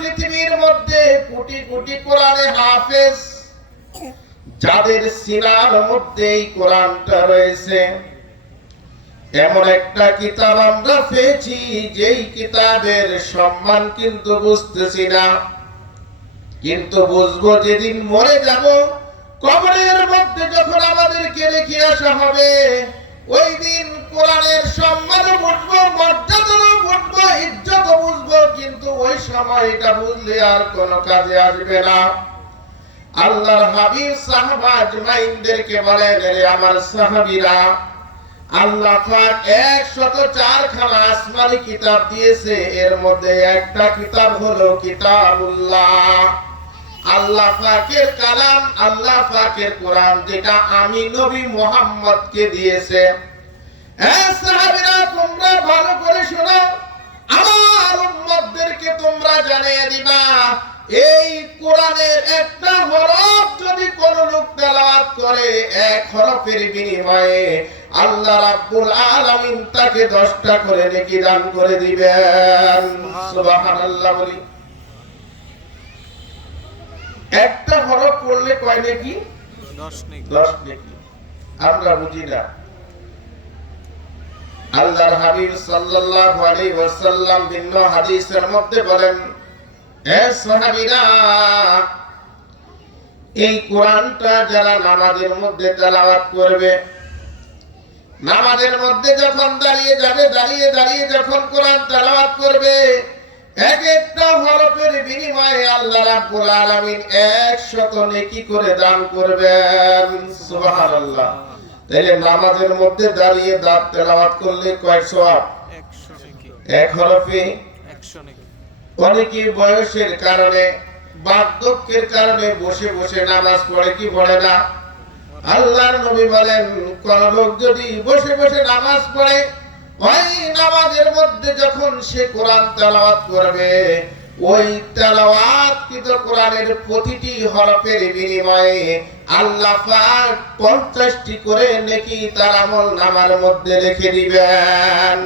পৃথিবীর মধ্যে কোটি কোটি কোরআনে হাফেজ। যাদের সিনার মধ্যে এই কোরআনটা রয়েছে, এমন একটা কিতাব আমরা পেয়েছি, যেই কিতাবের সম্মান কিন্তু বুঝতেছি না। কিন্তু বুঝব যেদিন মরে যাব, কবরের মধ্যে যখন আমাদেরকে রেখে আসা হবে, ওই দিন কোরআনের সম্মান ওই সময় এটা বুঝলে আর কোনো কাজে আসবে না। আল্লাহর হাবিব সাহাবা আজমাইনদেরকে বলেন রে আমার সাহাবীরা, আল্লাহ পাক 104 খানা আসমানি কিতাব দিয়েছে। এর মধ্যে একটা কিতাব হলো কিতাবুল্লাহ। আল্লাহ পাকের কালাম, আল্লাহ পাকের কোরআন, যেটা আমি নবী মুহাম্মদকে দিয়েছে। হ্যাঁ সাহাবীরা জানিয়ে দিবা। এই কোরআনের একটা হরফ যদি কোন লোক তেলাওয়াত করে এক হরফের বিনিময়ে আল্লাহ রাব্বুল আলামিন তাকে 10টা করে নেকি দান করে দিবেন। সুবহানাল্লাহ বলি। একটা হরফ পড়লে কয় নাকি? দশ নেই 10 নেকি। আমরা বুঝি না। আল্লাহর হাবিব সাল্লাল্লাহু আলাইহি ওয়াসাল্লাম ভিন্ন হাদিসের মধ্যে বলেন এই কোরআনটা যারা নামাজের মধ্যে তেলাওয়াত করবে নামাজের মধ্যে যখন দাঁড়িয়ে যাবে দাঁড়িয়ে দাঁড়িয়ে যখন কোরআন তেলাওয়াত করবে এক একটা হরফের বিনিময়ে আল্লাহ রাব্বুল আলামিন 100 নেকি করে দান করবেন। সুবহানাল্লাহ। তাইলে নামাজের মধ্যে দাঁড়িয়ে দাঁত তেলাওয়াত করলে কয় সওয়াব একশো নাকি। এক হরফে? নাকি। অনেকে বয়সের কারণে বার্ধক্যের কারণে বসে বসে নামাজ পড়ে, কি পড়ে না? আল্লাহর নবী বলেন, কোন লোক যদি বসে বসে নামাজ পড়ে, ওই নামাজের মধ্যে যখন সে কোরআন তেলাওয়াত করবে, ওই তেলাওয়াত কিন্তু কোরআনের প্রতিটি হরফের বিনিময়ে আল্লাহ পাক 50টি করে নাকি তার আমল নামার মধ্যে রেখে দিবেন।